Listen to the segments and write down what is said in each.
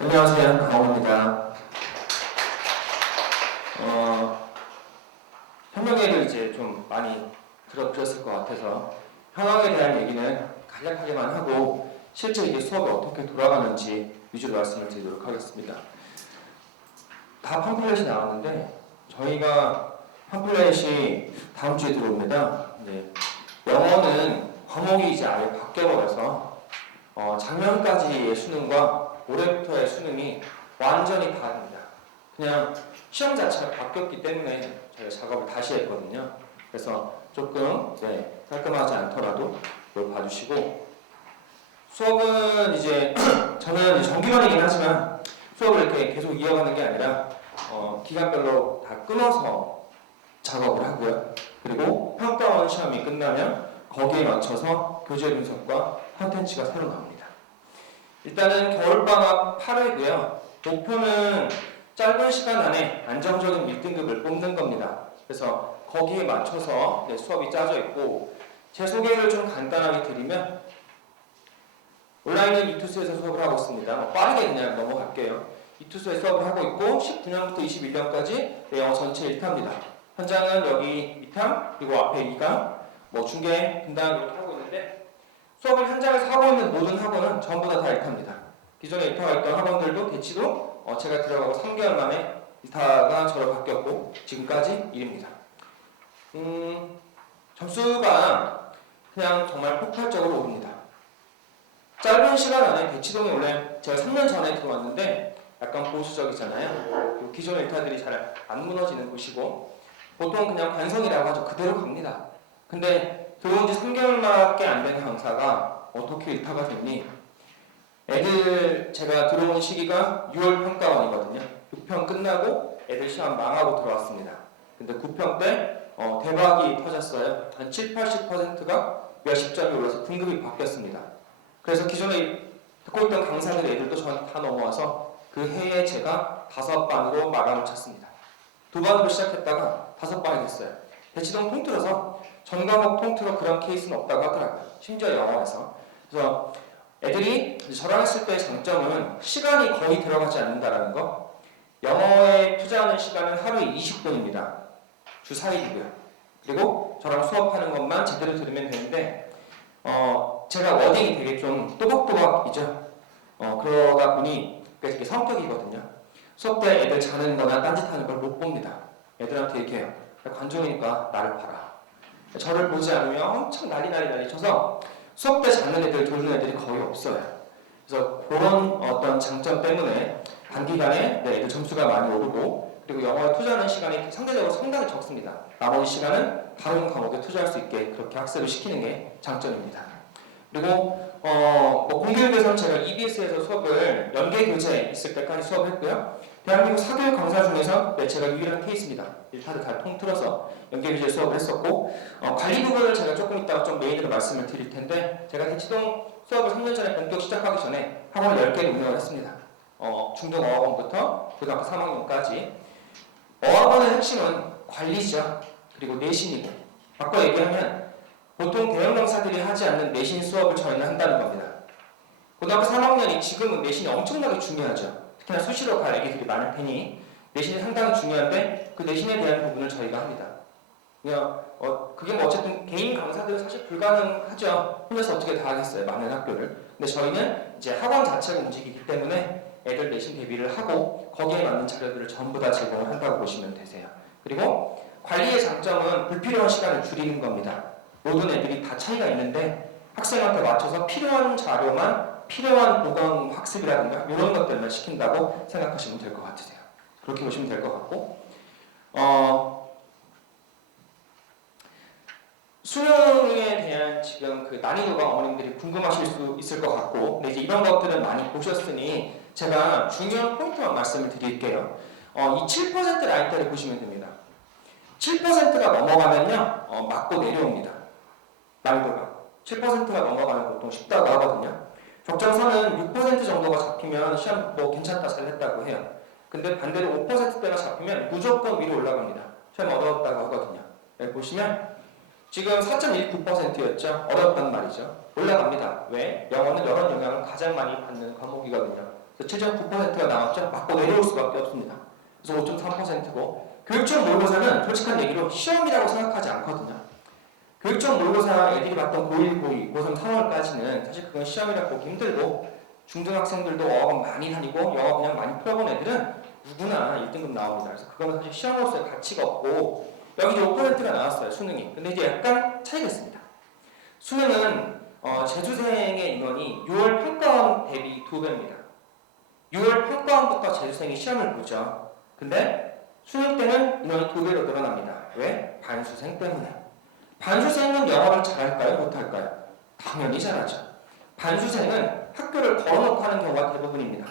안녕하세요. 강원입니다. 현명회를 이제 좀 많이 들어보셨을 것 같아서 현황에 대한 얘기는 간략하게만 하고 실제 이게 수업이 어떻게 돌아가는지 위주로 말씀을 드리도록 하겠습니다. 다 팜플렛이 나왔는데 저희가 팜플렛이 다음 주에 들어옵니다. 네. 영어는 과목이 이제 아예 바뀌어버려서 작년까지의 수능과 올해부터의 수능이 완전히 다릅니다. 그냥 시험 자체가 바뀌었기 때문에 저희가 작업을 다시 했거든요. 그래서 조금 깔끔하지 않더라도 그걸 봐주시고, 수업은 이제 저는 정기반이긴 하지만 수업을 이렇게 계속 이어가는 게 아니라 기간별로 다 끊어서 작업을 하고요. 그리고 평가원 시험이 끝나면 거기에 맞춰서 교재 분석과 콘텐츠가 새로 나옵니다. 일단은 겨울방학 8회고요. 목표는 짧은 시간 안에 안정적인 1등급을 뽑는 겁니다. 그래서 거기에 맞춰서 수업이 짜져 있고, 제 소개를 좀 간단하게 드리면 온라인은 이투스에서 수업을 하고 있습니다. 빠르게 그냥 넘어갈게요. 이투스에 수업을 하고 있고 19년부터 21년까지 영어 전체 1타입니다. 현장은 여기 2타, 그리고 앞에 2강, 중계, 분당 이렇게 하고 있는데, 수업을 현장에서 하고 있는 모든 학원은 전부 다 1타입니다. 기존에 1타가 있던 학원들도 대치도 제가 들어가고 3개월 만에 2타가 저로 바뀌었고 지금까지 1입니다. 점수가 그냥 정말 폭발적으로 오릅니다. 짧은 시간 안에 대치동에 원래 제가 3년 전에 들어왔는데 약간 보수적이잖아요. 그리고 기존 1타들이 잘 안 무너지는 곳이고 보통 그냥 관성이라고 하죠. 그대로 갑니다. 근데 들어온 지 3개월밖에 안 된 강사가 어떻게 1타가 됐니? 애들 제가 들어온 시기가 6월 평가원이거든요. 6평 끝나고 애들 시험 망하고 들어왔습니다. 근데 9평 때 대박이 터졌어요. 한 7, 80%가 몇십 점이 올라서 등급이 바뀌었습니다. 그래서 기존에 듣고 있던 강사들 애들도 저한테 다 넘어와서 그 해에 제가 5반으로 마감을 쳤습니다. 2반으로 시작했다가 5반이 됐어요. 대치동 통틀어서 전 과목 통틀어 그런 케이스는 없다고 하더라고요. 심지어 영어에서. 그래서 애들이 저랑 했을 때의 장점은 시간이 거의 들어가지 않는다라는 거. 영어에 투자하는 시간은 하루에 20분입니다. 주 4일이고요. 그리고 저랑 수업하는 것만 제대로 들으면 되는데 제가 워딩이 되게 좀 또박또박이죠. 그러다 보니 그게 성격이거든요. 수업 때 애들 자는 거나 딴짓하는 걸 못 봅니다. 애들한테 얘기해요. 관종이니까 나를 봐라. 저를 보지 않으면 엄청 난리 쳐서 수업 때 자는 애들, 졸는 애들이 거의 없어요. 그래서 그런 어떤 장점 때문에 단기간에 애들 점수가 많이 오르고, 그리고 영어에 투자하는 시간이 상대적으로 상당히 적습니다. 나머지 시간은 다른 과목에 투자할 수 있게 그렇게 학습을 시키는 게 장점입니다. 그리고 공교육에서는 제가 EBS에서 수업을 연계 교재 있을 때까지 수업했고요. 대한민국 사교육 강사 중에서 제가 유일한 케이스입니다. 1타를 다 통틀어서 연계 교재 수업을 했었고, 관리 부분을 제가 조금 이따가 좀 메인으로 말씀을 드릴 텐데, 제가 대치동 수업을 3년 전에 본격 시작하기 전에 학원을 10개를 운영을 했습니다. 중등 어학원부터 고등학교 3학년까지. 어학원의 핵심은 관리죠. 그리고 내신이고, 바꿔 얘기하면 보통 대형 강사들이 하지 않는 내신 수업을 저희는 한다는 겁니다. 고등학교 3학년이 지금은 내신이 엄청나게 중요하죠. 특히나 수시로 갈 애기들이 많을 테니 내신이 상당히 중요한데 그 내신에 대한 부분을 저희가 합니다. 그냥 그게 어쨌든 개인 강사들은 사실 불가능하죠. 혼자서 어떻게 다 하겠어요, 많은 학교를. 근데 저희는 이제 학원 자체가 움직이기 때문에 애들 내신 대비를 하고 거기에 맞는 자료들을 전부 다 제공을 한다고 보시면 되세요. 그리고 관리의 장점은 불필요한 시간을 줄이는 겁니다. 모든 애들이 다 차이가 있는데 학생한테 맞춰서 필요한 자료만, 필요한 보강 학습이라든가 이런 것들만 시킨다고 생각하시면 될 것 같으세요. 그렇게 보시면 될 것 같고, 수능에 대한 지금 그 난이도가 어머님들이 궁금하실 수 있을 것 같고, 근데 이제 이런 것들은 많이 보셨으니 제가 중요한 포인트만 말씀을 드릴게요. 이 7% 라인대를 보시면 됩니다. 7%가 넘어가면요, 맞고 내려옵니다. 난이도가 7%가 넘어가면 보통 쉽다고 하거든요. 적정선은 6% 정도가 잡히면 시험 괜찮다, 잘했다고 해요. 근데 반대로 5%대가 잡히면 무조건 위로 올라갑니다. 시험 어려웠다고 하거든요. 여기 보시면 지금 4.19%였죠. 어려웠단 말이죠. 올라갑니다. 왜? 영어는 여러 영향을 가장 많이 받는 과목이거든요. 최저 9%가 나왔죠. 맞고 내려올 수밖에 없습니다. 그래서 5.3%고 교육청 모의고사는 솔직한 얘기로 시험이라고 생각하지 않거든요. 교육청 모의고사 애들이 봤던 고1, 고2, 고3, 3월까지는 사실 그건 시험이라 보기 힘들고 중등학생들도 어학원 많이 다니고 영어 그냥 많이 풀어본 애들은 누구나 1등급 나옵니다. 그래서 그거는 사실 시험으로서의 가치가 없고 여기 5%가 나왔어요. 수능이. 근데 이제 약간 차이가 있습니다. 수능은 재수생의 인원이 6월 평가원 대비 2배입니다. 6월 평가원부터 재수생이 시험을 보죠. 근데 수능 때는 인원이 2배로 늘어납니다. 왜? 반수생 때문에. 반수생은 영어를 잘할까요? 못할까요? 당연히 잘하죠. 반수생은 학교를 걸어놓고 하는 경우가 대부분입니다.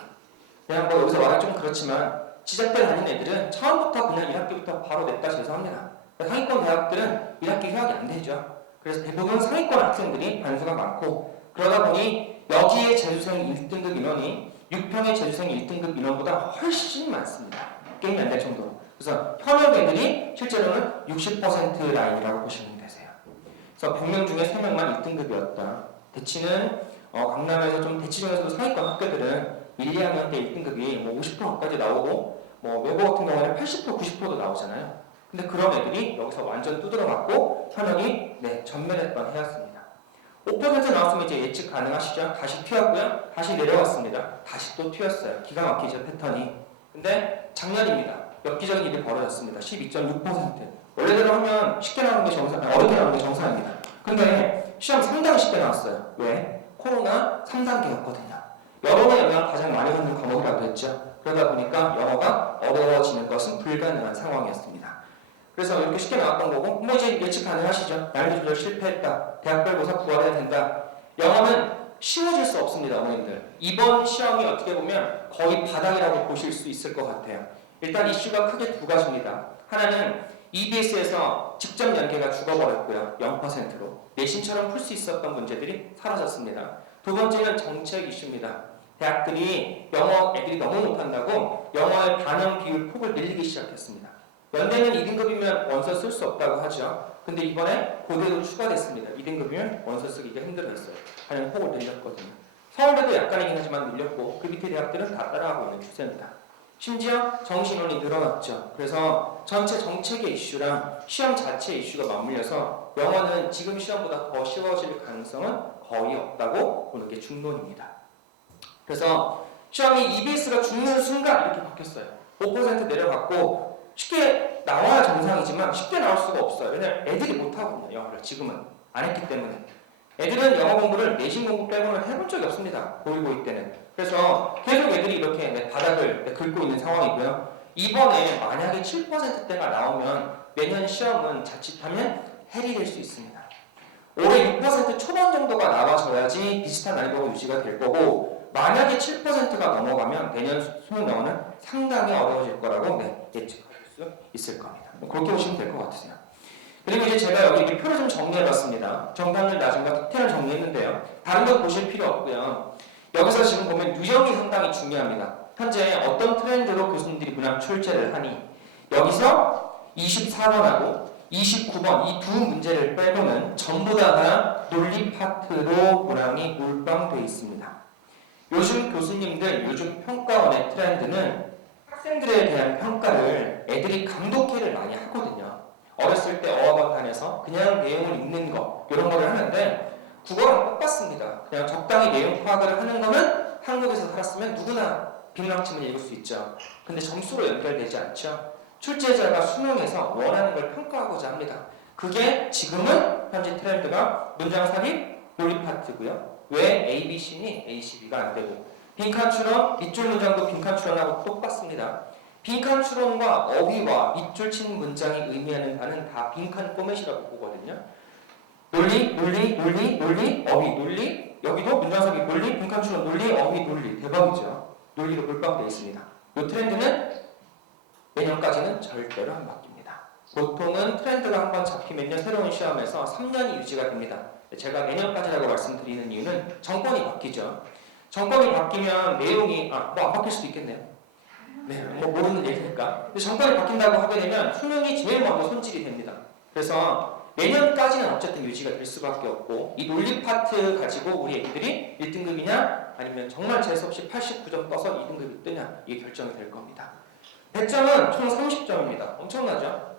그냥 뭐 여기서 말하기 좀 그렇지만 지자체 다니는 애들은 처음부터 그냥 1학기부터 바로 냈다 재수합니다. 상위권 대학들은 1학기 휴학이 안 되죠. 그래서 대부분 상위권 학생들이 반수가 많고 그러다 보니 여기에 재수생 1등급 인원이 6평의 재수생 1등급 인원보다 훨씬 많습니다. 게임이 안 될 정도로. 그래서 현역 애들이 실제로는 60% 라인이라고 보시면 되세요. 그래서 100명 중에 3명만 1등급이었다. 대치는 강남에서 좀 대치 중에서도 상위권 학교들은 1, 2학년 때 1등급이 뭐 50%까지 나오고 뭐 외고 같은 경우에는 80%, 90%도 나오잖아요. 근데 그런 애들이 여기서 완전 두드러 맞고 현역이 전멸할 뻔해였습니다. 5% 나왔으면 이제 예측 가능하시죠? 다시 튀었고요. 다시 내려왔습니다. 다시 또 튀었어요. 기가 막히죠, 패턴이. 근데 작년입니다. 엽기적인 일이 벌어졌습니다. 12.6%. 원래대로 하면 쉽게 나오는 게 정상, 어렵게 나오는 게 정상입니다. 근데 시험 상당히 쉽게 나왔어요. 왜? 코로나 3단계였거든요. 여론의 영향을 가장 많이 받는 과목이라고 했죠. 그러다 보니까 영어가 어려워지는 것은 불가능한 상황이었습니다. 그래서 이렇게 쉽게 나왔던 거고, 뭐 이제 예측 가능하시죠. 난이도 조절 실패했다. 대학별고사 부활해야 된다. 영어는 쉬워질 수 없습니다, 어머님들. 이번 시험이 어떻게 보면 거의 바닥이라고 보실 수 있을 것 같아요. 일단 이슈가 크게 두 가지입니다. 하나는 EBS에서 직접 연계가 죽어버렸고요. 0%로. 내신처럼 풀 수 있었던 문제들이 사라졌습니다. 두 번째는 정책 이슈입니다. 대학들이 영어 애들이 너무 못한다고 영어의 반영 비율 폭을 늘리기 시작했습니다. 연대는 2등급이면 원서 쓸 수 없다고 하죠. 근데 이번에 고대도 추가됐습니다. 2등급이면 원서 쓰기가 힘들어졌어요. 반영 폭을 늘렸거든요. 서울대도 약간이긴 하지만 늘렸고 그 밑에 대학들은 다 따라가고 있는 추세입니다. 심지어 정시인원이 늘어났죠. 그래서 전체 정책의 이슈랑 시험 자체의 이슈가 맞물려서 영어는 지금 시험보다 더 쉬워질 가능성은 거의 없다고 보는 게 중론입니다. 그래서 시험이 EBS가 죽는 순간 이렇게 바뀌었어요. 5% 내려갔고 쉽게 나와야 정상이지만 쉽게 나올 수가 없어요. 왜냐면 애들이 못하거든요. 영어를 지금은 안 했기 때문에. 애들은 영어 공부를 내신 공부 빼고는 해본 적이 없습니다. 고1, 고2 때는. 그래서 계속 애들이 이렇게 바닥을 긁고 있는 상황이고요. 이번에 만약에 7%대가 나오면 내년 시험은 자칫하면 헬이 될 수 있습니다. 올해 6% 초반 정도가 나와줘야지 비슷한 난이도가 유지가 될 거고 만약에 7%가 넘어가면 내년 수능 영어는 상당히 어려워질 거라고 예측할 수 있을 겁니다. 그렇게 보시면 될 것 같으세요. 그리고 이제 제가 여기 이렇게 표를 좀 정리해봤습니다. 정답률 낮은과 특혜를 정리했는데요. 다른 것 보실 필요 없고요. 여기서 지금 보면 유형이 상당히 중요합니다. 현재 어떤 트렌드로 교수님들이 문항 출제를 하니 여기서 24번하고 29번 이 두 문제를 빼고는 전부 다가 논리 파트로 문항이 몰빵되어 있습니다. 요즘 교수님들, 요즘 평가원의 트렌드는 학생들에 대한 평가를 애들이 감독회를 많이 하거든요. 어렸을 때 어학원 다녀서 그냥 내용을 읽는 거 이런 거를 하는데 국어랑 똑같습니다. 그냥 적당히 내용 파악을 하는 거는 한국에서 살았으면 누구나 빈락침을 읽을 수 있죠. 근데 점수로 연결되지 않죠. 출제자가 수능에서 원하는 걸 평가하고자 합니다. 그게 지금은 현재 트렌드가 문장 삽입, 논리 파트고요. 왜 A, B, C니 A, C, B가 안 되고 빈칸 추론, 밑줄 문장도 빈칸 추론하고 똑같습니다. 빈칸 추론과 어휘와 밑줄 친 문장이 의미하는 바는 다 빈칸 포맷이라고 보거든요. 논리, 어휘, 논리, 여기도 문장 삽입, 논리, 빈칸 추론, 논리, 어휘, 논리. 대박이죠. 논리로 몰빵되어 있습니다. 이 트렌드는 내년까지는 절대로 안 바뀝니다. 보통은 트렌드가 한번 잡히면요 새로운 시험에서 3년이 유지가 됩니다. 제가 내년까지라고 말씀드리는 이유는 정권이 바뀌죠. 정권이 바뀌면 내용이 뭐 안 바뀔 수도 있겠네요. 네, 뭐 모르는 얘기니까. 근데 정권이 바뀐다고 하게 되면 수능이 제일 먼저 손질이 됩니다. 그래서 내년까지는 어쨌든 유지가 될 수밖에 없고 이 논리 파트 가지고 우리 애기들이 1등급이냐 아니면 정말 재수없이 89점 떠서 2등급이 뜨냐 이게 결정이 될 겁니다. 100점은 총 30점입니다. 엄청나죠?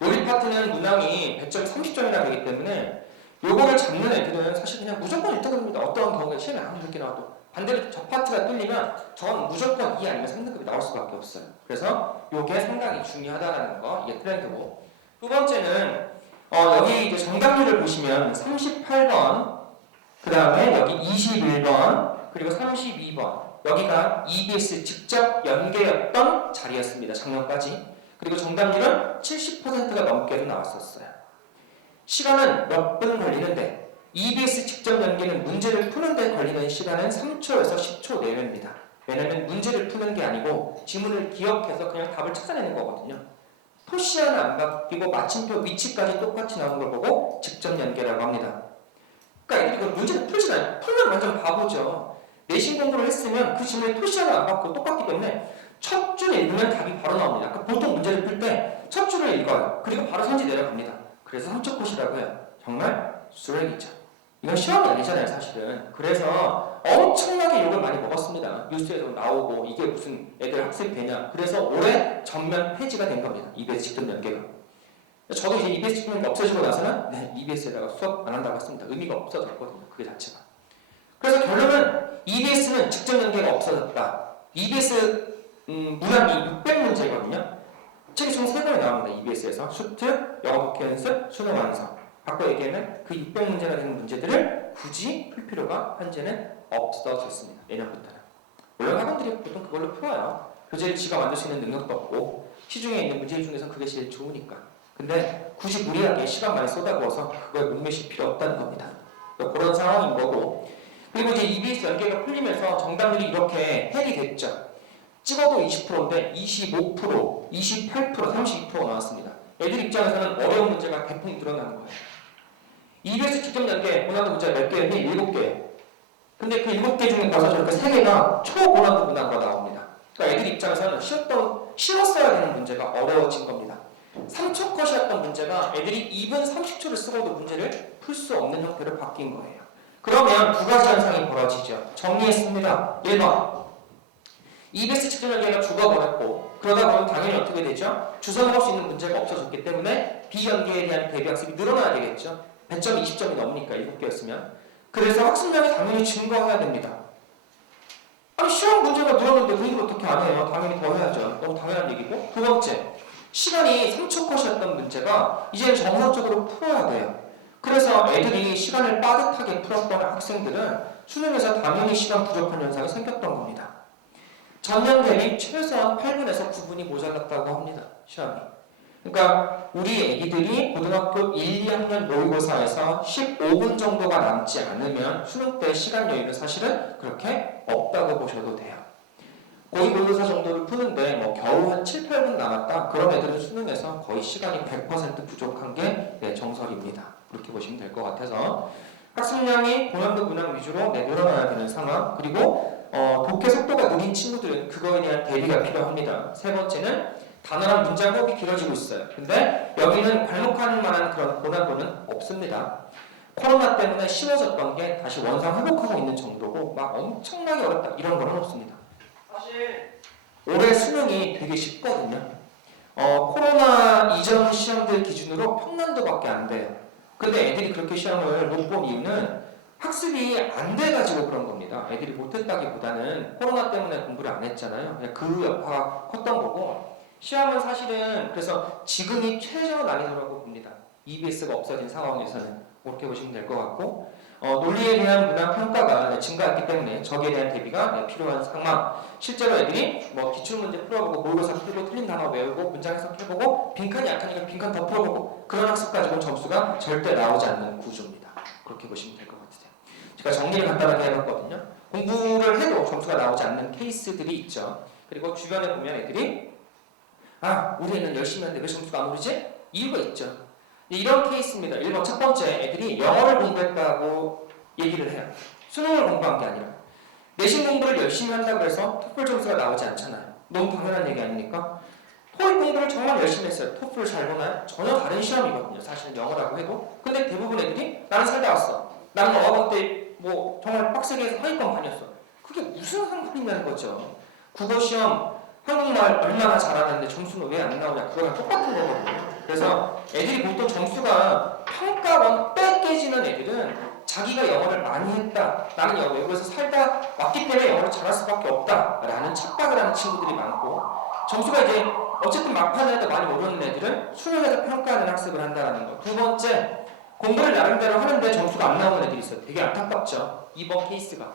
논리 파트는 문항이 100점 30점이나 되기 때문에 요거를 잡는 애들은 사실 그냥 무조건 1등급입니다. 어떠한 경우에 시험에 아무리 늦게 나와도. 반대로 저 파트가 뚫리면 전 무조건 2 아니면 3등급이 나올 수밖에 없어요. 그래서 요게 상당히 중요하다는 거 이게 트렌드고. 두 번째는 여기 이제 정답률을 보시면 38번, 그 다음에 여기 21번, 그리고 32번 여기가 EBS 직접 연계였던 자리였습니다. 작년까지. 그리고 정답률은 70%가 넘게도 나왔었어요. 시간은 몇 분 걸리는데 EBS 직접 연계는 문제를 푸는데 걸리는 시간은 3초에서 10초 내외입니다. 왜냐하면 문제를 푸는 게 아니고 지문을 기억해서 그냥 답을 찾아내는 거거든요. 토시 하나 안 바뀌고 마침표 위치까지 똑같이 나오는 걸 보고 직접 연계라고 합니다. 그러니까 애들이 그 문제를 풀지 않아요. 풀면 완전 바보죠. 내신 공부를 했으면 그 지문에 토시 하나 안 바뀌고 똑같기 때문에 첫 줄 읽으면 답이 바로 나옵니다. 그러니까 보통 문제를 풀 때 첫 줄을 읽어요. 그리고 바로 선지 내려갑니다. 그래서 3초 컷이라고 해요. 정말 쓰레기죠. 이건 시험이 아니잖아요, 사실은. 그래서 엄청나게 욕을 많이 먹었습니다. 뉴스에도 나오고 이게 무슨 애들 학습이 되냐. 그래서 올해 전면 폐지가 된 겁니다. EBS 직접 연계가. 저도 이제 EBS 직접 연계 없어지고 나서는 네, EBS에다가 수업 안 한다고 했습니다. 의미가 없어졌거든요, 그게 자체가. 그래서 결론은 EBS는 직접 연계가 없어졌다. EBS 문항이 600문제거든요. 책이 총 3번이 나옵니다. EBS에서 수특, 영어 독해 연습, 수능 완성. 바꿔 얘기하면 그 600문제가 되는 문제들을 굳이 풀 필요가 현재는 없어졌습니다. 내년부터는. 물론 학원들이 보통 그걸로 풀어요. 교재를 지가 만들 수 있는 능력도 없고 시중에 있는 문제 중에서 그게 제일 좋으니까. 근데 굳이 무리하게 시간 많이 쏟아부어서 그거에 문매실 필요 없다는 겁니다. 그런 상황인 거고. 그리고 이제 EBS 연계가 풀리면서 정답률이 이렇게 헬이 됐죠. 찍어도 20%인데 25%, 28%, 32% 나왔습니다. 애들 입장에서는 어려운 문제가 대폭 늘어나는 거예요. EBS 직접 연계 고난도 문제가 몇 개였니? 7개. 근데 그 7개 중에 가서 저렇게 3개가 초고난도 문항으로 나옵니다. 그러니까 애들 입장에서는 쉬웠어야 되는 문제가 어려워진 겁니다. 3초 컷이었던 문제가 애들이 2분 30초를 쓰고도 문제를 풀 수 없는 형태로 바뀐 거예요. 그러면 두 가지 현상이 벌어지죠. 정리했습니다. 1번. EBS 직접 연계가 죽어버렸고 그러다 보면 당연히 어떻게 되죠? 주선할 수 있는 문제가 없어졌기 때문에 비연계에 대한 대비 학습이 늘어나야 되겠죠. 100점 20점이 넘으니까 7개였으면. 그래서 학습량이 당연히 증가해야 됩니다. 아니 시험 문제가 늘었는데 공부를 어떻게 안 해요? 당연히 더 해야죠. 너무 당연한 얘기고. 두 번째, 시간이 3초 컷이었던 문제가 이제 정상적으로 풀어야 돼요. 그래서 애들이 시간을 빠듯하게 풀었던 학생들은 수능에서 당연히 시간 부족한 현상이 생겼던 겁니다. 전년 대비 최소한 8분에서 9분이 모자랐다고 합니다. 시험이. 그러니까 우리 애기들이 고등학교 1, 2학년 모의고사에서 15분 정도가 남지 않으면 수능 때 시간 여유는 사실은 그렇게 없다고 보셔도 돼요. 고의 모의고사 정도를 푸는데 뭐 겨우 한 7, 8분 남았다? 그런 애들은 수능에서 거의 시간이 100% 부족한 게 정설입니다. 그렇게 보시면 될 것 같아서 학습량이 고난도 문항 위주로 늘어나야 되는 상황. 그리고 독해 속도가 느린 친구들은 그거에 대한 대비가 필요합니다. 세 번째는 단어랑 문장 호흡이 길어지고 있어요. 근데 여기는 괄목할 만한 그런 고난도는 없습니다. 코로나 때문에 쉬워졌던 게 다시 원상 회복하고 있는 정도고 막 엄청나게 어렵다 이런 건 없습니다. 사실 올해 수능이 되게 쉽거든요. 코로나 이전 시험들 기준으로 평난도밖에 안 돼요. 근데 애들이 그렇게 시험을 못 본 이유는 학습이 안 돼가지고 그런 겁니다. 애들이 못했다기보다는 코로나 때문에 공부를 안 했잖아요. 그냥 그 여파가 컸던 거고 시험은 사실은 그래서 지금이 최저 난이도라고 봅니다. EBS가 없어진 상황에서는 그렇게 보시면 될 것 같고 논리에 대한 문항 평가가 증가했기 때문에 저기에 대한 대비가 필요한 상황. 실제로 애들이 뭐 기출문제 풀어보고 모의고사 풀고 틀린 단어 외우고 문장 해석해보고 빈칸이 약하니까 빈칸 더 풀어보고 그런 학습 가지고는 점수가 절대 나오지 않는 구조입니다. 그렇게 보시면 될 것 같으세요. 제가 정리를 간단하게 해봤거든요. 공부를 해도 점수가 나오지 않는 케이스들이 있죠. 그리고 주변에 보면 애들이 우리 애는 열심히 하는데 왜 점수가 안 오르지? 이유가 있죠. 이런 케이스입니다. 1번 첫 번째 애들이 영어를 공부했다고 얘기를 해요. 수능을 공부한 게 아니라 내신 공부를 열심히 한다고 해서 토플 점수가 나오지 않잖아요. 너무 당연한 얘기 아닙니까? 토익 공부를 정말 열심히 했어요. 토플 잘 보나요? 전혀 다른 시험이거든요. 사실은 영어라고 해도. 근데 대부분 애들이 나는 살다 왔어. 나는 어학원 때 뭐 정말 빡세게 해서 하위권 반이었어. 그게 무슨 상관이냐는 거죠. 국어 시험 한국말 얼마나 잘하는데 점수는 왜 안 나오냐. 그거랑 똑같은 거거든요. 그래서 애들이 보통 점수가 평가원 빼 깨지는 애들은 자기가 영어를 많이 했다. 나는 외국에서 살다 왔기 때문에 영어를 잘할 수밖에 없다. 라는 착각을 하는 친구들이 많고 점수가 이제 어쨌든 막판에도 많이 오르는 애들은 수능에서 평가하는 학습을 한다는 거. 두 번째, 공부를 나름대로 하는데 점수가 안 나오는 애들이 있어요. 되게 안타깝죠. 2번 케이스가.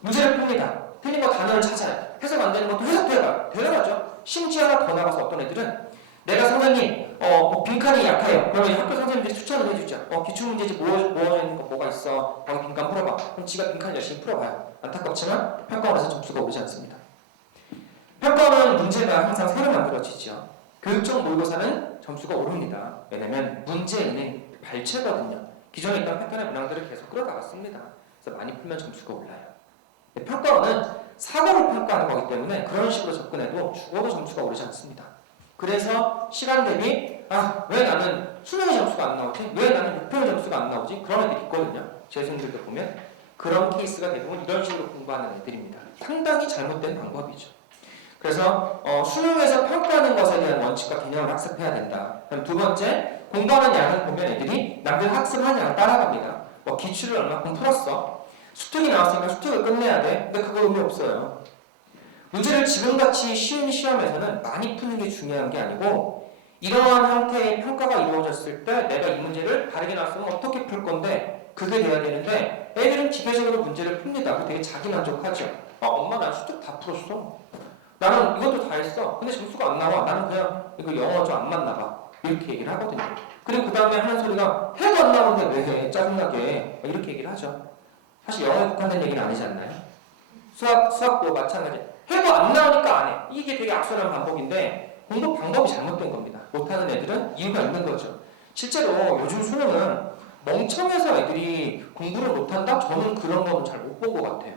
문제를 풉니다. 틀린 거 단어를 찾아요. 해석 안 되는 것도 해석해봐. 대단하죠. 심지어 하나 더 나가서 어떤 애들은 내가 선생님 빈칸이 약해요. 그러면 학교 선생님들이 추천을 해주죠. 기출문제지 있는 거 뭐가 있어. 거기 빈칸 풀어봐. 그럼 지가 빈칸 열심히 풀어봐요. 안타깝지만 평가원에서 점수가 오르지 않습니다. 평가원은 문제가 항상 새로 만들어지죠. 교육적 모의고사는 점수가 오릅니다. 왜냐면 문제는 발췌거든요. 기존에 있던 패턴의 문항들을 계속 끌어나갔습니다. 그래서 많이 풀면 점수가 올라요. 평가원은 사고를 평가하는 거기 때문에 그런 식으로 접근해도 죽어도 점수가 오르지 않습니다. 그래서 시간 대비 왜 나는 수능의 점수가 안 나오지? 왜 나는 목표의 점수가 안 나오지? 그런 애들이 있거든요. 재수생들도 보면 그런 케이스가 대부분 이런 식으로 공부하는 애들입니다. 상당히 잘못된 방법이죠. 그래서 수능에서 평가하는 것에 대한 원칙과 개념을 학습해야 된다. 그럼 두 번째, 공부하는 양을 보면 애들이 남들 학습하는 양을 따라갑니다. 기출을 얼마큼 풀었어. 수특이 나왔으니까 수특을 끝내야 돼. 근데 그거 의미 없어요. 문제를 지금같이 쉬운 시험에서는 많이 푸는 게 중요한 게 아니고 이러한 형태의 평가가 이루어졌을 때 내가 이 문제를 바르게 나왔으면 어떻게 풀 건데 그게 돼야 되는데 애들은 기계적으로 문제를 풉니다. 되게 자기만족하죠. 엄마 난 수특 다 풀었어. 나는 이것도 다 했어. 근데 점수가 안 나와. 나는 그냥 이거 영어 좀 안 맞나 봐. 이렇게 얘기를 하거든요. 그리고 그 다음에 하는 소리가 해도 안 나오는데 왜 해? 짜증나게. 이렇게 얘기를 하죠. 사실 영어에 국한된 얘기는 아니지 않나요? 수학도 마찬가지. 해도 안 나오니까 안 해. 이게 되게 악순환 반복인데 공부 방법이 잘못된 겁니다. 못하는 애들은 이유가 있는 거죠. 실제로 요즘 수능은 멍청해서 애들이 공부를 못한다? 저는 그런 거는 잘 못 본 것 같아요.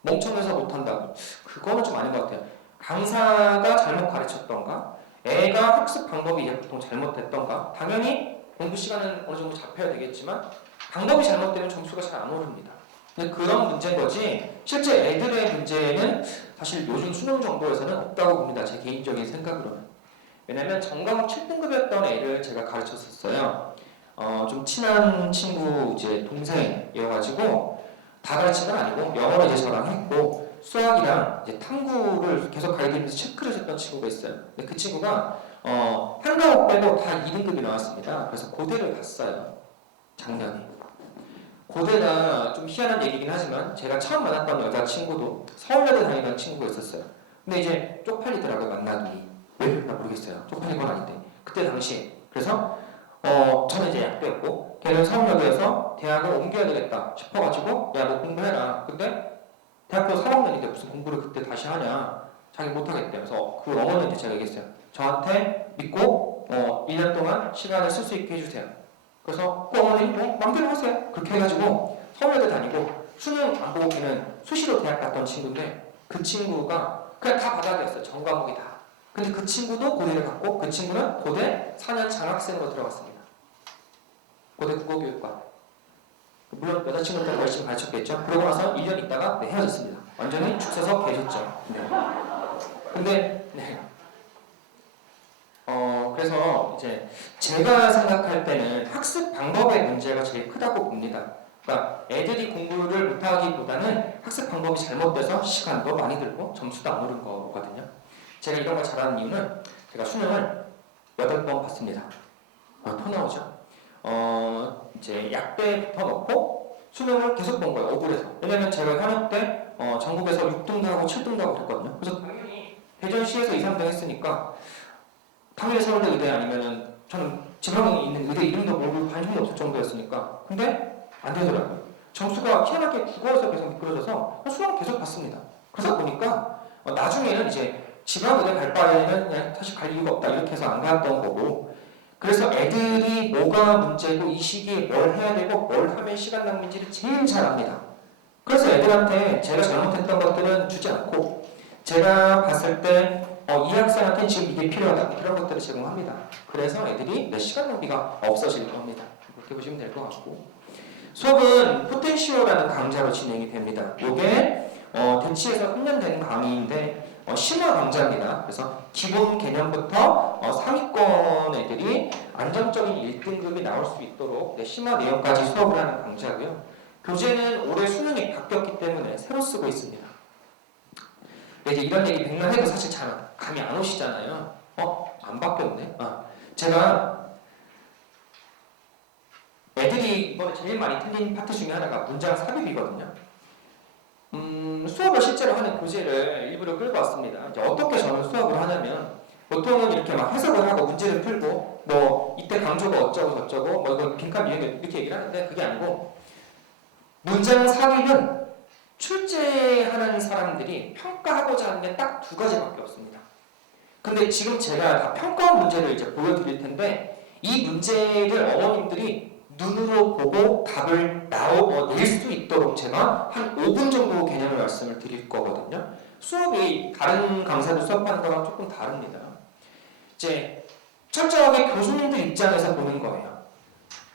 멍청해서 못한다고. 그거는 좀 아닌 것 같아요. 강사가 잘못 가르쳤던가? 애가 학습 방법이 보통 잘못됐던가? 당연히 공부 시간은 어느 정도 잡혀야 되겠지만 방법이 잘못되면 점수가 잘 안 오릅니다. 근데 그런 문제인 거지 실제 애들의 문제는 사실 요즘 수능 정도에서는 없다고 봅니다. 제 개인적인 생각으로는. 왜냐면 전과목 7등급이었던 애를 제가 가르쳤었어요. 좀 친한 친구 이제 동생이어가지고 다 가르친 건 아니고 영어를 이제 저랑 했고 수학이랑 이제 탐구를 계속 가르치면서 체크를 했던 친구가 있어요. 근데 그 친구가 한 과목 빼고 다 2등급이 나왔습니다. 그래서 고대를 갔어요. 작년에. 고대가 좀 희한한 얘기긴 하지만 제가 처음 만났던 여자친구도 서울여대 다니던 친구가 있었어요. 근데 이제 쪽팔리더라고요. 만나기. 왜 그런가 모르겠어요. 쪽팔린 건 아닌데 그때 당시에. 그래서 저는 이제 약대였고 걔는 서울여대에서 대학을 옮겨야 되겠다 싶어가지고 야 너 공부해라. 근데 대학교 3학년인데 무슨 공부를 그때 다시 하냐. 자기 못하겠대. 그래서 그 어머니한테 제가 얘기했어요. 저한테 믿고 1년 동안 시간을 쓸 수 있게 해주세요. 그래서 그 어머니 맘대로 하세요. 그렇게 해가지고 서울여대 다니고 수능 안 보고 걔는 수시로 대학 갔던 친구인데 그 친구가 그냥 다 바닥이었어요. 전 과목이 다. 근데 그 친구도 고대를 갔고 그 친구는 고대 4년 장학생으로 들어갔습니다. 고대 국어교육과. 물론 여자친구한테 열심히 가르쳤겠죠. 그러고 나서 1년 있다가 헤어졌습니다. 완전히 죽 서서 계셨죠. 네. 근데 그래서 이제 제가 생각할 때는 학습 방법의 문제가 제일 크다고 봅니다. 그러니까 애들이 공부를 못하기보다는 학습 방법이 잘못돼서 시간도 많이 들고 점수도 안 오른 거거든요. 제가 이런 걸 잘하는 이유는 제가 수능을 8번 봤습니다. 토 나오죠. 이제 약대부터 넣고 수능을 계속 본 거예요. 억울해서. 왜냐면 제가 현역 때 전국에서 6등도 하고 7등도 하고 그랬거든요. 그래서 당연히 대전시에서 2, 3등 했으니까 당연히 서울대 의대 아니면은 저는 지방에 있는 의대 이름도 모르고 관심도 없을 정도였으니까. 근데 안 되더라고요. 점수가 희한하게 국어에서 계속 미끄러져서 수능 계속 봤습니다. 그러다 보니까 나중에는 이제 지방의대 갈 바에는 그냥 사실 갈 이유가 없다 이렇게 해서 안 갔던 거고. 그래서 애들이 뭐가 문제고 이 시기에 뭘 해야 되고 뭘 하면 시간 낭비인지를 제일 잘 압니다. 그래서 애들한테 제가 잘못했던 것들은 주지 않고 제가 봤을 때 이 학생한테는 지금 이게 필요하다. 그런 것들을 제공합니다. 그래서 애들이 시간 낭비가 없어질 겁니다. 그렇게 보시면 될 것 같고, 수업은 포텐시오라는 강좌로 진행이 됩니다. 이게 대치에서 훈련되는 강의인데 심화 강좌입니다. 그래서 기본 개념부터 상위권 애들이 안정적인 1등급이 나올 수 있도록 심화 내용까지 수업을 하는 강좌고요. 교재는 올해 수능이 바뀌었기 때문에 새로 쓰고 있습니다. 이제 이런 얘기 백날 해도 사실 잘 감이 안 오시잖아요. 안 바뀌었네. 제가 애들이 이번에 제일 많이 틀린 파트 중에 하나가 문장 삽입이거든요. 수업을 실제로 하는 교재를 일부러 끌고 왔습니다. 이제 어떻게 저는 수업을 하냐면, 보통은 이렇게 막 해석을 하고 문제를 풀고 뭐 이때 강조가 어쩌고 저쩌고 뭐 이건 빈칸 비행 이렇게 얘기를 하는데, 그게 아니고 문장 삽입은 출제하는 사람들이 평가하고자 하는 게 딱 두 가지밖에 없습니다. 근데 지금 제가 다 평가 문제를 이제 보여드릴 텐데, 이 문제를 어머님들이 눈으로 보고 답을 낼 수 있도록 제가 한 5분 정도 개념을 말씀을 드릴 거거든요. 수업이 다른 강사들 수업하는 거랑 조금 다릅니다. 이제 철저하게 교수님들 입장에서 보는 거예요.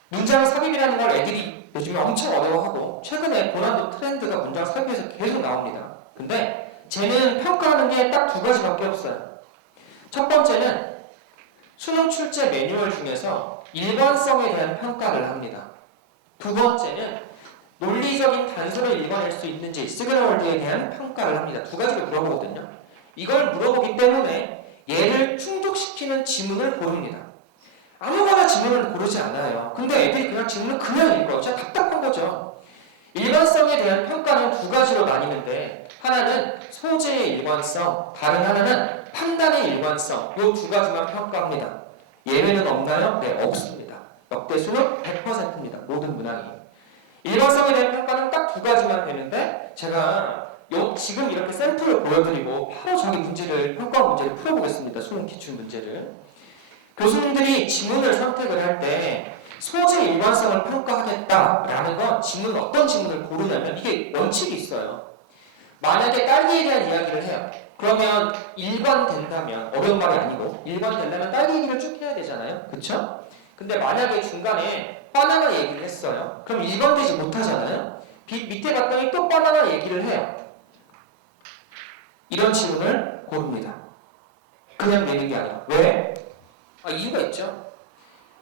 문장 삽입이라는 걸 애들이 요즘에 엄청 어려워하고, 최근에 고난도 트렌드가 문장 삽입에서 계속 나옵니다. 근데 쟤는 평가하는 게 딱 두 가지밖에 없어요. 첫 번째는 수능 출제 매뉴얼 중에서 일관성에 대한 평가를 합니다. 두 번째는 논리적인 단서를 읽어낼 수 있는지 시그널에 대한 평가를 합니다. 두 가지를 물어보거든요. 이걸 물어보기 때문에 얘를 충족시키는 지문을 고릅니다. 아무거나 지문을 고르지 않아요. 근데 애들이 그냥 지문을 그냥 읽어요. 진짜 답답한 거죠. 일관성에 대한 평가는 두 가지로 나뉘는데, 하나는 소재의 일관성, 다른 하나는 판단의 일관성. 이 두 가지만 평가합니다. 예외는 없나요? 네, 없습니다. 역대수는 100%입니다. 모든 문항이. 일관성에 대한 평가는 딱 두 가지만 되는데, 제가 지금 이렇게 샘플을 보여드리고 바로 저기 평가 문제를 풀어보겠습니다. 수능 기출 문제를. 교수님들이 지문을 선택을 할 때 소재 일관성을 평가하겠다라는 건 어떤 지문을 고르냐면, 이게 원칙이 있어요. 만약에 딸기에 대한 이야기를 해요. 그러면 일관된다면, 어려운 말이 아니고 일관된다면 딸기 얘기를 쭉 해야 되잖아요. 그쵸? 근데 만약에 중간에 바나나 얘기를 했어요. 그럼 일관되지 못하잖아요. 밑에 갔더니 또 바나나 얘기를 해요. 이런 지문을 고릅니다. 그냥 내는 게 아니라. 왜? 이유가 있죠.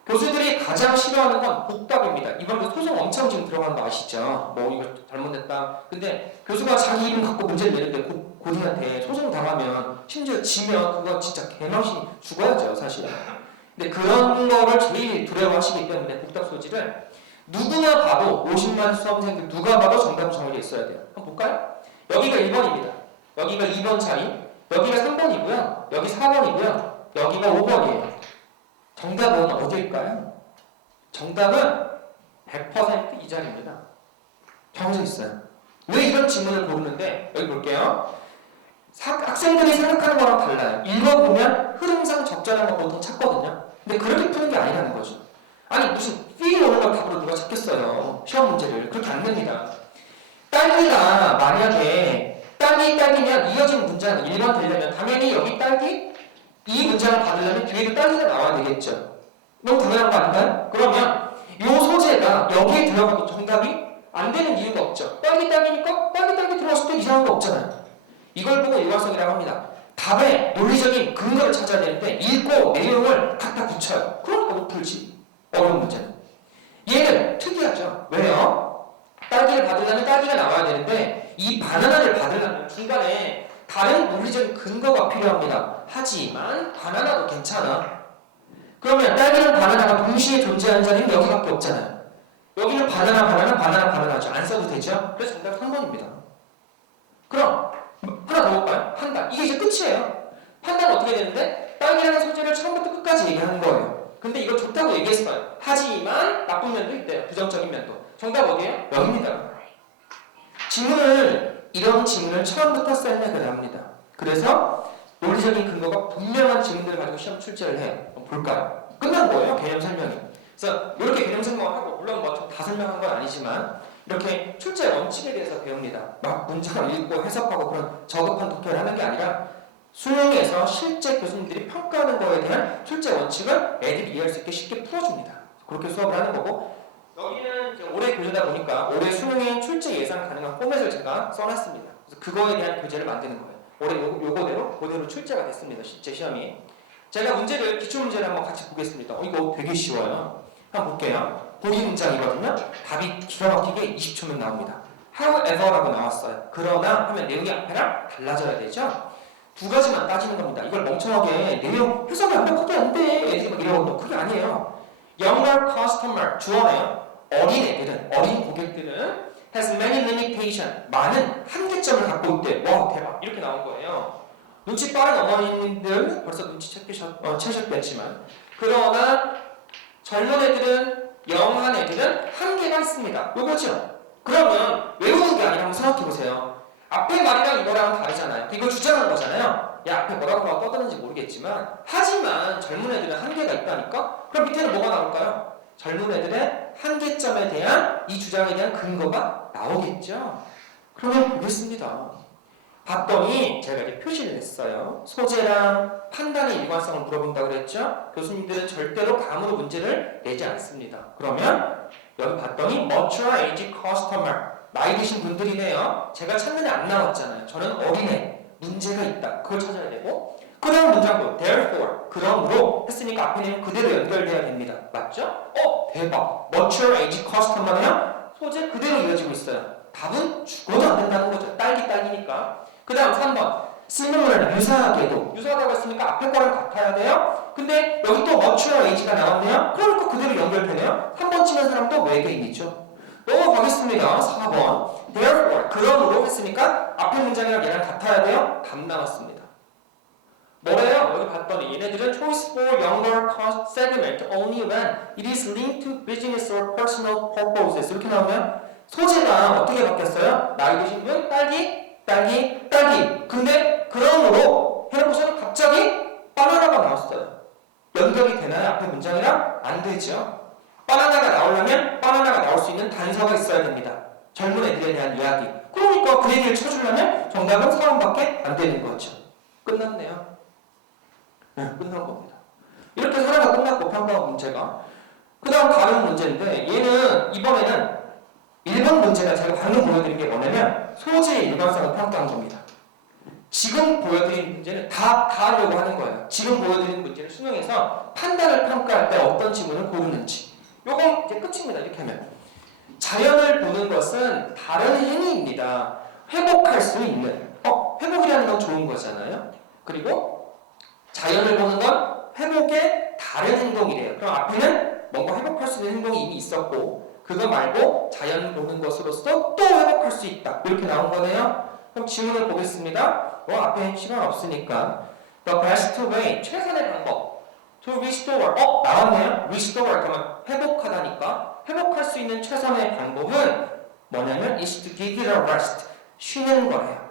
교수들이 가장 싫어하는 건 복답입니다. 이번에 소송 엄청 지금 들어가는 거 아시죠? 뭐 이거 잘못됐다. 근데 교수가 자기 이름 갖고 문제를 내는데 고딩한테 소송 당하면, 심지어 지면 그거 진짜 개망신이 죽어야죠, 사실. 근데 그런 거를 제일 두려워하시기 때문에 복답 소지를 누구나 봐도 50만 수험생들 누가 봐도 정답 정해져 있어야 돼요. 한번 볼까요? 여기가 1번입니다. 여기가 2번 자리, 여기가 3번이고요. 여기 4번이고요. 여기가 5번이에요. 정답은 어디일까요? 정답은 100% 이 자리입니다. 정해져 있어요. 왜 이런 질문을 고르는데, 여기 볼게요. 학생들이 생각하는 거랑 달라요. 읽어보면 흐름상 적절한 거 보통 찾거든요. 근데 그렇게 푸는 게 아니라는 거죠. 아니 무슨 삐 오는 걸 답으로 누가 찾겠어요. 시험 문제를. 그렇게 안 됩니다. 딸기가 만약에 딸기면 이어진 문장은 1번 되려면 당연히 여기 딸기, 이 문장을 받으려면 뒤에도 딸기가 나와야 되겠죠. 너무 당연한 거 아닌가요? 그러면 이 소재가 여기에 들어가도 정답이 안 되는 이유가 없죠. 딸기니까 딸기 들어갔을 때 이상한 거 없잖아요. 이걸 보고 일관성이라고 합니다. 답에 논리적인 근거를 찾아야 되는데 읽고 내용을 갖다 붙여요. 그러니까 못 풀지. 어려운 문제는. 얘는 특이하죠. 왜요? 딸기를 받으려면 딸기가 나와야 되는데 이 바나나를 받으려면 중간에 다른 논리적인 근거가 필요합니다. 하지만 바나나도 괜찮아. 그러면 딸기랑 바나나가 동시에 존재하는 자리는 여기밖에 없잖아요. 여기는 바나나죠. 안 써도 되죠? 그래서 정답 3번입니다. 그럼 하나 더 볼까요? 판단. 이게 이제 끝이에요. 판단은 어떻게 되는데, 딸기라는 소재를 처음부터 끝까지 얘기하는 거예요. 근데 이거 좋다고 얘기했어요. 하지만 나쁜 면도 있대요. 부정적인 면도. 정답 어디예요? 여기입니다. 이런 질문을 처음부터 셀렉을 합니다. 그래서 논리적인 근거가 분명한 질문들을 가지고 시험 출제를 해요. 볼까요? 끝난 거예요. 개념 설명이. 그래서 이렇게 개념 설명을 하고, 물론 뭐 다 설명한 건 아니지만 이렇게 출제 원칙에 대해서 배웁니다. 막 문장을 읽고 해석하고 그런 저급한 독해를 하는 게 아니라 수능에서 실제 교수님들이 평가하는 거에 대한 출제 원칙을 애들이 이해할 수 있게 쉽게 풀어줍니다. 그렇게 수업을 하는 거고, 여기는 이제 올해 교재다 보니까 올해 수능에 출제 예상 가능한 포맷을 제가 써놨습니다. 그래서 그거에 대한 교재를 만드는 거예요. 올해 요거대로 그대로 출제가 됐습니다. 실제 시험이. 제가 문제를 기출 문제를 한번 같이 보겠습니다. 이거 되게 쉬워요. 한번 볼게요. 보기 문장이거든요. 답이 기가 막히게 20초면 나옵니다. however라고 나왔어요. 그러나 하면 내용이 앞에랑 달라져야 되죠. 두 가지만 따지는 겁니다. 이걸 멍청하게 내용 해석이 완벽하게 안 돼. 애들이 막 이러거든요. 그게 아니에요. Younger customer 주어네요. 어린 애들은, 어린 고객들은 has many limitation 많은 한계점을 갖고 있대. 와 대박 이렇게 나온 거예요. 눈치 빠른 어머님들은 벌써 눈치 채셨겠지만 그러나 젊은 애들은 영한 애들은 한계가 있습니다. 요거죠. 그러면 외우는 게 아니라 한번 생각해보세요. 앞에 말이랑 이거랑 다르잖아요. 이걸 주장한 거잖아요. 야 앞에 뭐라고 떠드는지 모르겠지만 하지만 젊은 애들은 한계가 있다니까? 그럼 밑에는 뭐가 나올까요? 젊은 애들의 한계점에 대한 이 주장에 대한 근거가 나오겠죠. 그러면 보겠습니다. 봤더니 제가 이제 표시를 했어요. 소재랑 판단의 일관성을 물어본다고 그랬죠. 교수님들은 절대로 감으로 문제를 내지 않습니다. 그러면 여기 봤더니 mature age customer 나이 드신 분들이네요. 제가 찾는 애 안 나왔잖아요. 저는 어린애 문제가 있다. 그걸 찾아야 되고 그 다음 문장도 therefore 그러므로 했으니까 앞에 내용 그대로 연결돼야 됩니다. 맞죠? 대박. mature age customer는요 소재 그대로 이어지고 있어요. 답은 죽어도 안 된다는 거죠. 딸기니까. 그 다음 3번 similar 유사하게도 유사하다고 했으니까 앞에 거랑 같아야 돼요. 근데 여기 또 mature age가 나왔네요. 그러니까 그대로 연결되네요. 3번 치는 사람 또 외계인이죠. 넘어가겠습니다. 4번 therefore 그러므로 했으니까 앞에 문장이랑 얘랑 같아야 돼요. 답 나왔습니다. 뭐래요? 여기 봤더니 얘네들은 choice for younger cost segment only when it is linked to business or personal purposes 이렇게 나오면 소재가 어떻게 바뀌었어요? 나이 드신 분 딸기 근데 그러므로 해놓고서는 갑자기 바나나가 나왔어요. 연결이 되나요? 앞에 문장이랑? 안 되죠. 바나나가 나오려면 바나나가 나올 수 있는 단서가 있어야 됩니다. 젊은 애들에 대한 이야기. 그러니까 그 얘기를 쳐주려면 정답은 4번밖에 안 되는 거죠. 끝났네요. 네, 끝난 겁니다. 이렇게 하나가 끝났고 평가 문제가. 그 다음 다른 문제인데 얘는 이번에는 1번 문제가 제가 방금 보여드린 게 뭐냐면 소재의 일관성을 평가한 겁니다. 지금 보여드린 문제는 다 하려고 하는 거예요. 지금 보여드린 문제는 수능에서 판단을 평가할 때 어떤 지문을 고르는지. 요건 이제 끝입니다. 이렇게 하면. 자연을 보는 것은 다른 행위입니다. 회복할 수 있는. 회복이라는 건 좋은 거잖아요. 그리고 자연을 보는 건 회복의 다른 행동이래요. 그럼 앞에는 뭔가 회복할 수 있는 행동이 이미 있었고 그거 말고 자연을 보는 것으로서 또 회복할 수 있다. 이렇게 나온 거네요. 그럼 질문을 보겠습니다. 앞에 시간 없으니까 The best way, 최선의 방법 To restore, 나왔네요. Restore, 그러면 회복하다니까 회복할 수 있는 최선의 방법은 뭐냐면 is to give it a rest, 쉬는 거래요.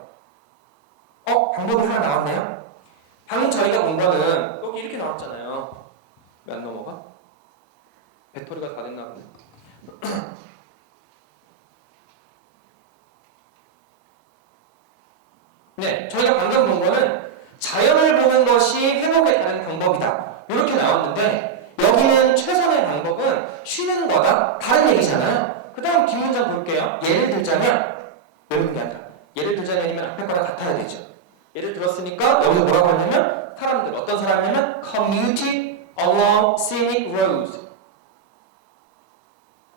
방법이 하나 나왔네요. 방금 저희가 본 거는 여기 이렇게 나왔잖아요. 왜 안 넘어가? 배터리가 다 됐나 보네. 네, 저희가 방금 본 거는 자연을 보는 것이 회복에 다른 방법이다. 이렇게 나왔는데 여기는 최선의 방법은 쉬는 거다. 다른 얘기잖아요. 그 다음 뒷문장 볼게요. 예를 들자면 외우는 게 아니라 예를 들자면이면 앞에 거랑 같아야 되죠. 예를 들었으니까 여기서 뭐라고 하냐면 사람들 어떤 사람이냐면 commute along scenic roads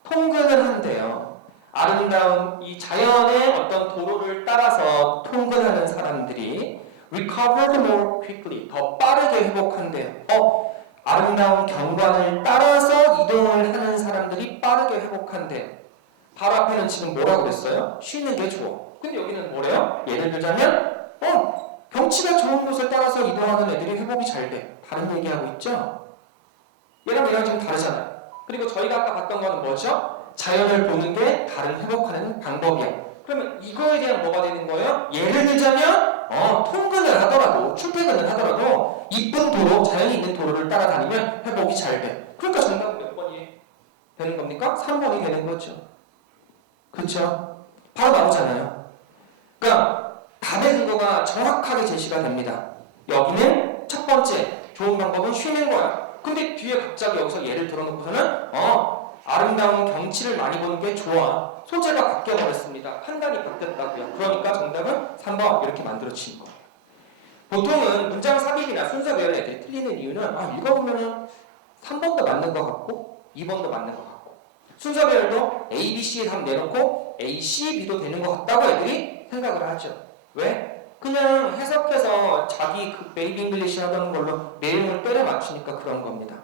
통근을 한대요. 아름다운 이 자연의 어떤 도로를 따라서 통근하는 사람들이 recovered more quickly 더 빠르게 회복한대요. 아름다운 경관을 따라서 이동을 하는 사람들이 빠르게 회복한대요. 바로 앞에는 지금 뭐라고 그랬어요? 쉬는 게 좋아. 근데 여기는 뭐래요? 예를 들자면 경치가 좋은 곳을 따라서 이동하는 애들이 회복이 잘 돼. 다른 얘기하고 있죠? 얘랑 지금 다르잖아요. 그리고 저희가 아까 봤던 거는 뭐죠? 자연을 보는 게 다른 회복하는 방법이야. 그러면 이거에 대한 뭐가 되는 거예요? 예를 들자면 통근을 하더라도 출퇴근을 하더라도 이쁜 도로, 자연이 있는 도로를 따라다니면 회복이 잘 돼. 그러니까 정답은 몇 번이 되는 겁니까? 3번이 되는 거죠. 그렇죠? 바로 나오잖아요. 그러니까 답의 근거가 정확하게 제시가 됩니다. 여기는 첫 번째 좋은 방법은 쉬는 거야. 근데 뒤에 갑자기 여기서 예를 들어놓고서는 아름다운 경치를 많이 보는 게 좋아. 소재가 바뀌어버렸습니다. 판단이 바뀌었다고요. 그러니까 정답은 3번 이렇게 만들어진 거예요. 보통은 문장 삽입이나 순서 배열 애들이 틀리는 이유는 읽어보면은 3번도 맞는 것 같고 2번도 맞는 것 같고 순서 배열도 A, B, C 답 내놓고 A, C, B도 되는 것 같다고 애들이 생각을 하죠. 왜? 그냥 해석해서 자기 그 베이비 잉글리시 하던 걸로 내용을 때려 맞추니까 그런 겁니다.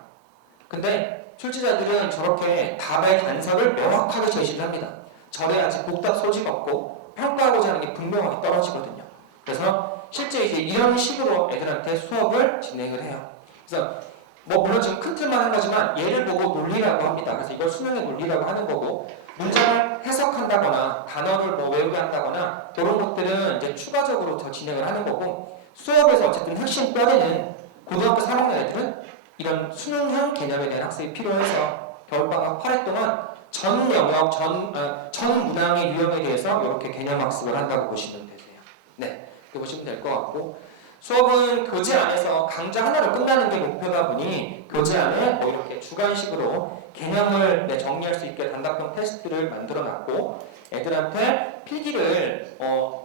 근데 출제자들은 저렇게 답의 단서를 명확하게 제시를 합니다. 저래야지 복답 소지가 없고 평가하고자 하는 게 분명하게 떨어지거든요. 그래서 실제 이제 이런 식으로 애들한테 수업을 진행을 해요. 그래서 물론 지금 큰 틀만 한 거지만 예를 보고 논리라고 합니다. 그래서 이걸 수능의 논리라고 하는 거고 문장을 해석한다거나 단어를 외우게 한다거나 그런 것들은 이제 추가적으로 더 진행을 하는 거고 수업에서 어쨌든 핵심 뼈대는 고등학교 3학년 애들은 이런 수능형 개념에 대한 학습이 필요해서 겨울방학 8회 동안 전 영역, 전 문항의 유형에 대해서 이렇게 개념 학습을 한다고 보시면 되세요. 네, 이렇게 보시면 될 것 같고 수업은 교재 안에서 강좌 하나로 끝나는 게 목표다 보니 교재 안에 이렇게 주관식으로 개념을 정리할 수 있게 단답형 테스트를 만들어놨고 애들한테 필기를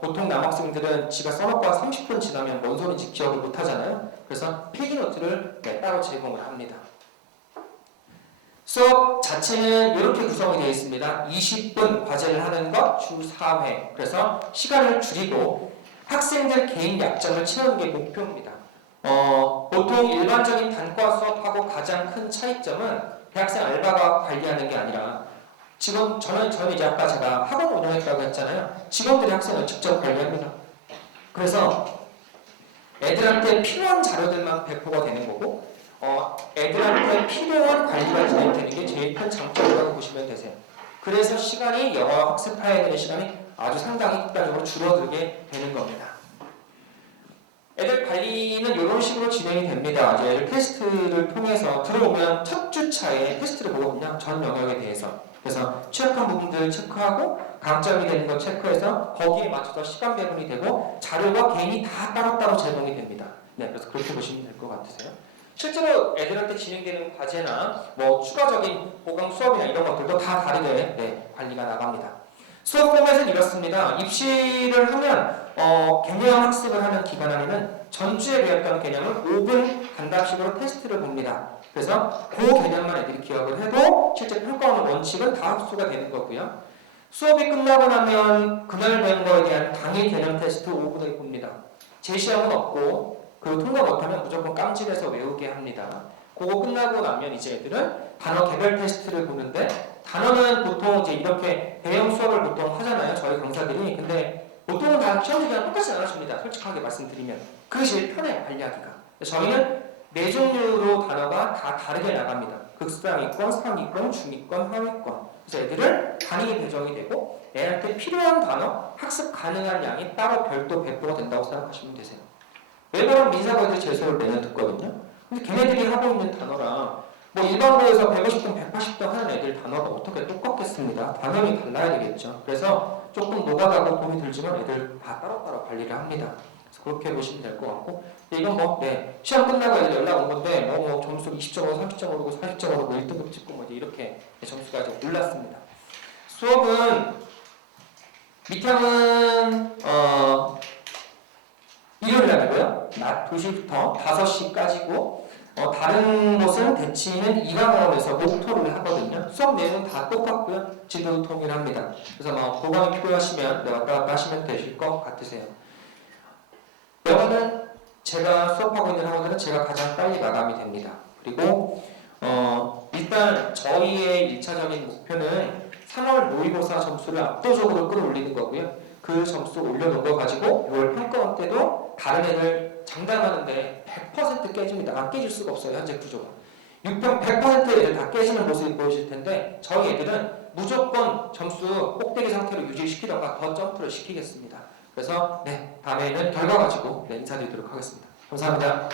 보통 남학생들은 지가 써놓고 한 30분 지나면 뭔 소리인지 기억을 못하잖아요. 그래서 필기 노트를 따로 제공을 합니다. 수업 자체는 이렇게 구성이 되어 있습니다. 20분 과제를 하는 것 주 4회. 그래서 시간을 줄이고 학생들 개인 약점을 채우는 게 목표입니다. 보통 일반적인 단과 수업하고 가장 큰 차이점은 대학생 알바가 관리하는 게 아니라 저는 이제 아까 제가 학원 운영했다고 했잖아요. 직원들이 학생을 직접 관리합니다. 그래서 애들한테 필요한 자료들만 배포가 되는 거고 애들한테 필요한 관리가 진행되는 게 제일 큰 장점이라고 보시면 되세요. 그래서 시간이 영어 학습해야 되는 시간이 아주 상당히 극단적으로 줄어들게 되는 겁니다. 애들 관리는 이런 식으로 진행이 됩니다. 이제 애들 테스트를 통해서 들어오면 첫 주차에 테스트를 보거든요. 전 영역에 대해서. 그래서 취약한 부분들 체크하고 강점이 되는 거 체크해서 거기에 맞춰서 시간 배분이 되고 자료가 개인이 다 따로따로 제공이 됩니다. 네, 그래서 그렇게 보시면 될 것 같으세요. 실제로 애들한테 진행되는 과제나 추가적인 보강 수업이나 이런 것들도 다 다르게 관리가 나갑니다. 수업 포맷은 이렇습니다. 입시를 하면 개념 학습을 하는 기간 안에는 전주에 배웠던 개념을 5분 간답식으로 테스트를 봅니다. 그래서 그 개념만 애들이 기억을 해도 실제 평가하는 원칙은 다 흡수가 되는 거고요. 수업이 끝나고 나면 그날 배운 거에 대한 당일 개념 테스트 5분을 봅니다. 제시험은 없고 그리고 통과 못하면 무조건 깜질해서 외우게 합니다. 그거 끝나고 나면 이제 애들은 단어 개별 테스트를 보는데 단어는 보통 이제 이렇게 대형 수업을 보통 하잖아요. 저희 강사들이. 근데 보통은 다 시험지랑 똑같이 나눠줍니다. 솔직하게 말씀드리면. 그게 제일 편해요. 관리하기가. 저희는 4종류로 단어가 다 다르게 나갑니다. 극상위권, 상위권, 중위권, 하위권. 그래서 애들은 단위 배정이 되고 애한테 필요한 단어, 학습 가능한 양이 따로 별도 배포가 된다고 생각하시면 되세요. 웬만하면 민사고에서 제소를 내려듣거든요. 근데 걔네들이 하고 있는 단어랑 일반고에서 150등, 180등 하는 애들 단어가 어떻게 똑같겠습니다. 당연히 달라야 되겠죠. 그래서 조금 노가다고 돈이 들지만 애들 다 따로따로 관리를 합니다. 그래서 그렇게 보시면 될 것 같고 이건 시험 끝나고 애들 연락 온 건데 점수 20점 오르고 30점 오르고 40점 오르고 1등급 찍고 이렇게 점수가 좀 올랐습니다. 수업은 밑학은 일요일날이고요. 낮 2시부터 5시까지고 다른 곳은 대치는 2강원에서 목토를 하거든요. 수업 내용은 다 똑같고요. 진도도 동일합니다. 그래서 보강이 필요하시면 왔다 갔다 하시면 되실 것 같으세요. 영어는 제가 수업하고 있는 학원들은 제가 가장 빨리 마감이 됩니다. 그리고 일단 저희의 1차적인 목표는 3월 모의고사 점수를 압도적으로 끌어올리는 거고요. 그 점수 올려놓은 거 가지고 6월 평가원 때도 다른 애들 장담하는데 100% 깨집니다. 안 깨질 수가 없어요. 현재 구조가. 6평 100% 애들 다 깨지는 모습이 보이실 텐데 저희 애들은 무조건 점수 꼭대기 상태로 유지시키던가 더 점프를 시키겠습니다. 그래서 다음에는 결과 가지고 인사드리도록 하겠습니다. 감사합니다.